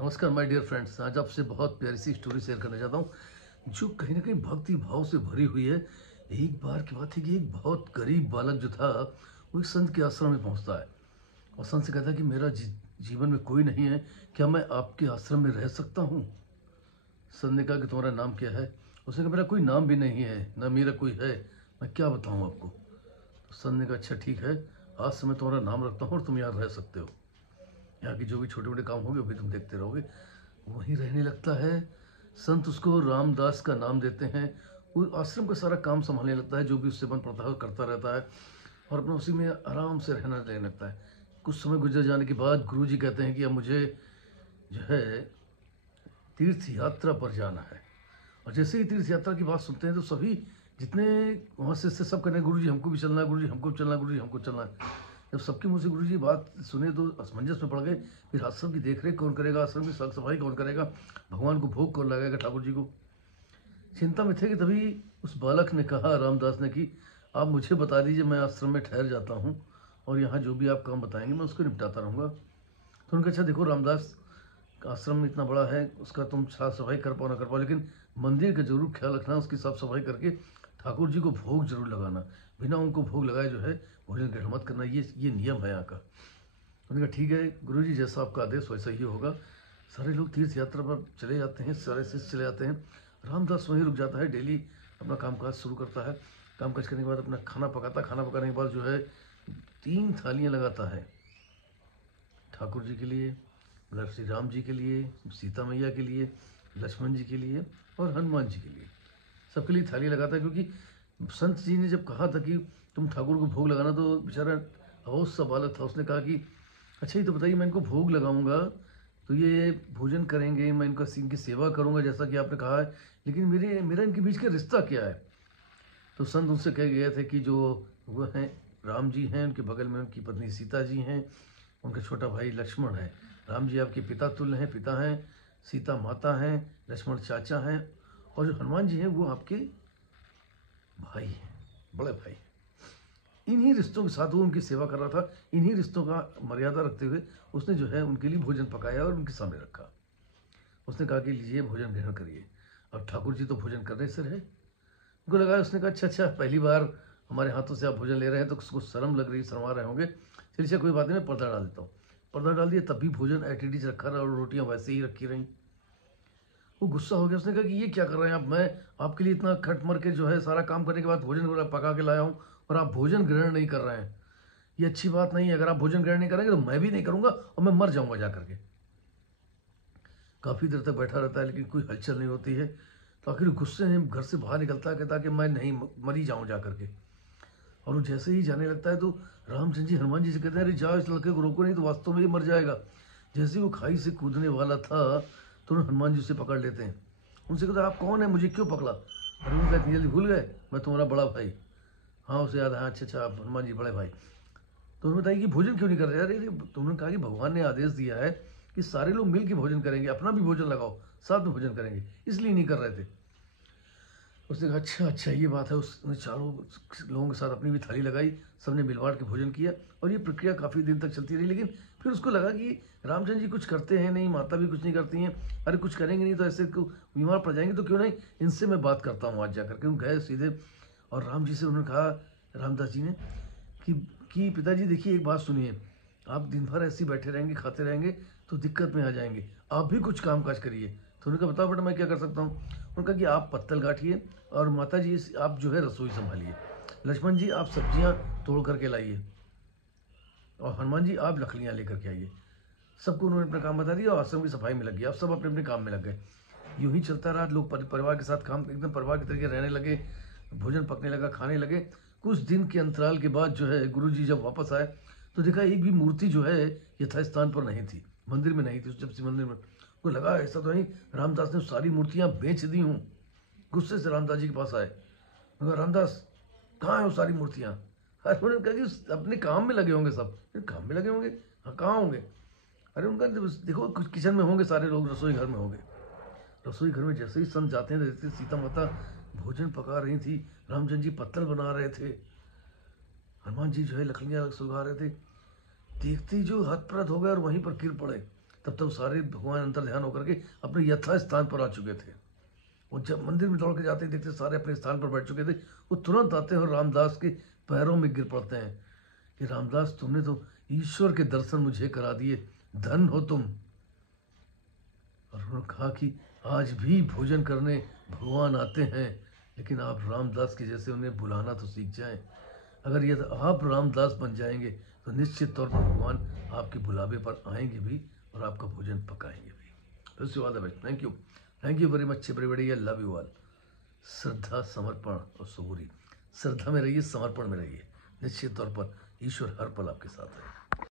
नमस्कार my dear friends. आज आपसे बहुत प्यारी सी स्टोरी शेयर करना चाहता हूँ जो कहीं ना कहीं भक्ति भाव से भरी हुई है। एक बार की बात है कि एक बहुत गरीब बालक जो था वो एक संत के आश्रम में पहुँचता है और संत से कहता है कि मेरा जीवन में कोई नहीं है, क्या मैं आपके आश्रम में रह सकता हूँ। संत ने कहा कि तुम्हारा नाम क्या है। उसने कहा मेरा कोई नाम भी नहीं है, ना मेरा कोई है, मैं क्या बताऊँ आपको। तो संत ने कहा अच्छा ठीक है, आज से मैं तुम्हारा नाम रखता हूँ और तुम यहाँ रह सकते हो। यहाँ की जो भी छोटे मोटे काम होंगे वही तुम देखते रहोगे। वहीं रहने लगता है। संत उसको रामदास का नाम देते हैं। वो आश्रम का सारा काम संभालने लगता है, जो भी उससे बन पड़ता है करता रहता है और अपना उसी में आराम से रहना लेने लगता है। कुछ समय गुजर जाने के बाद गुरुजी कहते हैं कि अब मुझे जो है तीर्थ यात्रा पर जाना है। और जैसे ही तीर्थ यात्रा की बात सुनते हैं तो सभी जितने वहाँ से सब कहने गुरुजी हमको भी चलना है, गुरुजी हमको भी चलना है, गुरुजी हमको चलना है। जब सबके मुँह से गुरुजी बात सुने तो असमंजस में पड़ गए। फिर आश्रम की देखरेख कौन करेगा, आश्रम की साफ सफाई कौन करेगा, भगवान को भोग कौन लगाएगा, ठाकुर जी को। चिंता में थे कि तभी उस बालक ने कहा, रामदास ने, कि आप मुझे बता दीजिए, मैं आश्रम में ठहर जाता हूँ और यहाँ जो भी आप काम बताएंगे मैं उसको निपटाता रहूँगा। तो उनका अच्छा देखो रामदास, आश्रम इतना बड़ा है, उसका तुम साफ सफाई कर पाओ ना कर पाओ, लेकिन मंदिर का जरूर ख्याल रखना, उसकी साफ सफाई करके ठाकुर जी को भोग जरूर लगाना। बिना उनको भोग लगाए जो है भोजन ग्रहण मत करना, ये नियम है यहाँ का। उन्होंने कहा ठीक है गुरुजी, जैसा आपका आदेश वैसा ही होगा। सारे लोग तीर्थ यात्रा पर चले जाते हैं, सारे शिष्य चले जाते हैं। रामदास वहीं रुक जाता है, डेली अपना कामकाज शुरू करता है। कामकाज करने के बाद अपना खाना पकाता, खाना पकाने के बाद जो है 3 थालियाँ लगाता है, ठाकुर जी के लिए, मतलब श्री राम जी के लिए, सीता मैया के लिए, लक्ष्मण जी के लिए और हनुमान जी के लिए। सबके लिए थाली लगाता है, क्योंकि संत जी ने जब कहा था कि तुम ठाकुर को भोग लगाना, तो बेचारा अवश्य सा बालक था। उसने कहा कि अच्छा ये तो बताइए, मैं इनको भोग लगाऊंगा तो ये भोजन करेंगे, मैं इनकी सेवा करूंगा जैसा कि आपने कहा है, लेकिन मेरा इनके बीच का रिश्ता क्या है। तो संत उनसे कह गए थे कि जो वो हैं राम जी हैं, उनके बगल में उनकी पत्नी सीता जी हैं, उनका छोटा भाई लक्ष्मण है। राम जी आपके पिता तुल्य हैं, पिता हैं, सीता माता हैं, लक्ष्मण चाचा हैं, और जो हनुमान जी हैं वो आपके भाई हैं, बड़े भाई। इन्हीं रिश्तों के साथ वो उनकी सेवा कर रहा था। इन्हीं रिश्तों का मर्यादा रखते हुए उसने जो है उनके लिए भोजन पकाया और उनके सामने रखा। उसने कहा कि लीजिए भोजन ग्रहण करिए। अब ठाकुर जी तो भोजन करने से रहे। उनको लगा, उसने कहा अच्छा अच्छा, पहली बार हमारे हाथों से आप भोजन ले रहे हैं तो उसको शर्म लग रही, शर्मा रहे होंगे। चलिए अच्छा कोई बात नहीं, मैं पर्दा डाल देता हूँ। पर्दा डाल दिया, तब भी भोजन एटीडीज रखा रहा और रोटियाँ वैसे ही रखी रहीं। वो गुस्सा हो गया। उसने कहा कि ये क्या कर रहे हैं आप, मैं आपके लिए इतना खट मर के जो है सारा काम करने के बाद भोजन पका के लाया हूँ और आप भोजन ग्रहण नहीं कर रहे हैं। ये अच्छी बात नहीं है। अगर आप भोजन ग्रहण नहीं करेंगे तो मैं भी नहीं करूँगा और मैं मर जाऊँगा जा करके। काफ़ी देर तक बैठा रहता है लेकिन कोई हलचल नहीं होती है। तो आखिर गुस्से में घर से बाहर निकलता है, कहता है कि मैं नहीं, मर ही जाऊँ जा करके। और वो जैसे ही जाने लगता है तो रामचंद्र जी हनुमान जी से कहते हैं, अरे जाओ इस लड़के को रोको, नहीं तो वास्तव में ये मर जाएगा। जैसे ही वो खाई से कूदने वाला था तो हनुमान जी उसे पकड़ लेते हैं। उनसे कहते हैं आप कौन है, मुझे क्यों पकड़ा। अरे उनका इतनी जल्दी भूल गए, मैं तुम्हारा बड़ा भाई। हाँ उसे याद है, अच्छा अच्छा आप हनुमान जी बड़े भाई। तो उन्होंने बताया कि भोजन क्यों नहीं कर रहे। अरे तो उन्होंने कहा कि भगवान ने आदेश दिया है कि सारे लोग मिल के भोजन करेंगे, अपना भी भोजन लगाओ, साथ में भोजन करेंगे, इसलिए नहीं कर रहे थे। उसने कहा अच्छा अच्छा ये बात है। उसने चारों लोगों के साथ अपनी भी थाली लगाई, सबने मिल बांट के भोजन किया और ये प्रक्रिया काफ़ी दिन तक चलती रही। लेकिन फिर उसको लगा कि रामचंद्र जी कुछ करते हैं नहीं, माता भी कुछ नहीं करती हैं, अरे कुछ करेंगे नहीं तो ऐसे बीमार पड़ जाएंगे, तो क्यों नहीं इनसे मैं बात करता हूँ आज जा करके। उन गए सीधे और राम जी से उन्होंने कहा, रामदास जी ने, कि पिताजी देखिए एक बात सुनिए, आप दिन भर ऐसे ही बैठे रहेंगे खाते रहेंगे तो दिक्कत में आ जाएंगे, आप भी कुछ काम काज करिए। तो उन्होंने कहा बताओ बेटा मैं क्या कर सकता हूँ। उन्होंने कहा कि आप पत्तल गाठिए और माता जी आप जो है रसोई संभालिए, लक्ष्मण जी आप सब्जियां तोड़ करके लाइए और हनुमान जी आप लकड़ियाँ लेकर के आइए। सबको उन्होंने अपना काम बता दिया और आश्रम की सफाई में लग गया। अब सब अपने अपने काम में लग गए। यूं ही चलता रहा। लोग परिवार के साथ काम एकदम परिवार की तरीके रहने लगे, भोजन पकने लगा, खाने लगे। कुछ दिन के अंतराल के बाद जो है गुरुजी जब वापस आए तो देखा एक भी मूर्ति जो है यथास्थान पर नहीं थी, मंदिर में नहीं थी। जब से मंदिर में को लगा ऐसा तो नहीं रामदास ने सारी मूर्तियां बेच दी हूँ। गुस्से से रामदास जी के पास आए, मगर रामदास कहाँ है वो सारी मूर्तियाँ। अरे उन्होंने कहा कि अपने काम में लगे होंगे, सब काम में लगे होंगे, हाँ कहाँ होंगे। अरे उनका देखो कुछ किचन में होंगे, सारे लोग रसोई घर में होंगे। रसोई घर में जैसे ही संत जाते हैं देखते सीता माता भोजन पका रही थी, रामचंद्र जी पत्तल बना रहे थे, हनुमान जी जो है लकड़ियाँ सुलगा रहे थे। देखते ही जो हतप्रत हो गए और वहीं पर गिर पड़े। तब तक सारे भगवान अंतर ध्यान होकर के अपने यथा स्थान पर आ चुके थे। वो जब मंदिर में दौड़ के जाते ही देखते सारे अपने स्थान पर बैठ चुके थे। वो तुरंत आते हैं और रामदास के पैरों में गिर पड़ते हैं कि रामदास, तुमने तो ईश्वर के दर्शन मुझे करा दिए, धन हो तुम। और उन्होंने कहा कि आज भी भोजन करने भगवान आते हैं, लेकिन आप रामदास के जैसे उन्हें बुलाना तो सीख जाएं। अगर ये आप रामदास बन जाएंगे तो निश्चित तौर पर भगवान आपके बुलावे पर आएंगे भी और आपका भोजन पकाएंगे भी। तो इसी बात है। Thank you very much everybody, I love you all. श्रद्धा, समर्पण और सबूरी। श्रद्धा में रहिए, समर्पण में रहिए, निश्चित तौर पर ईश्वर हर पल आपके साथ है।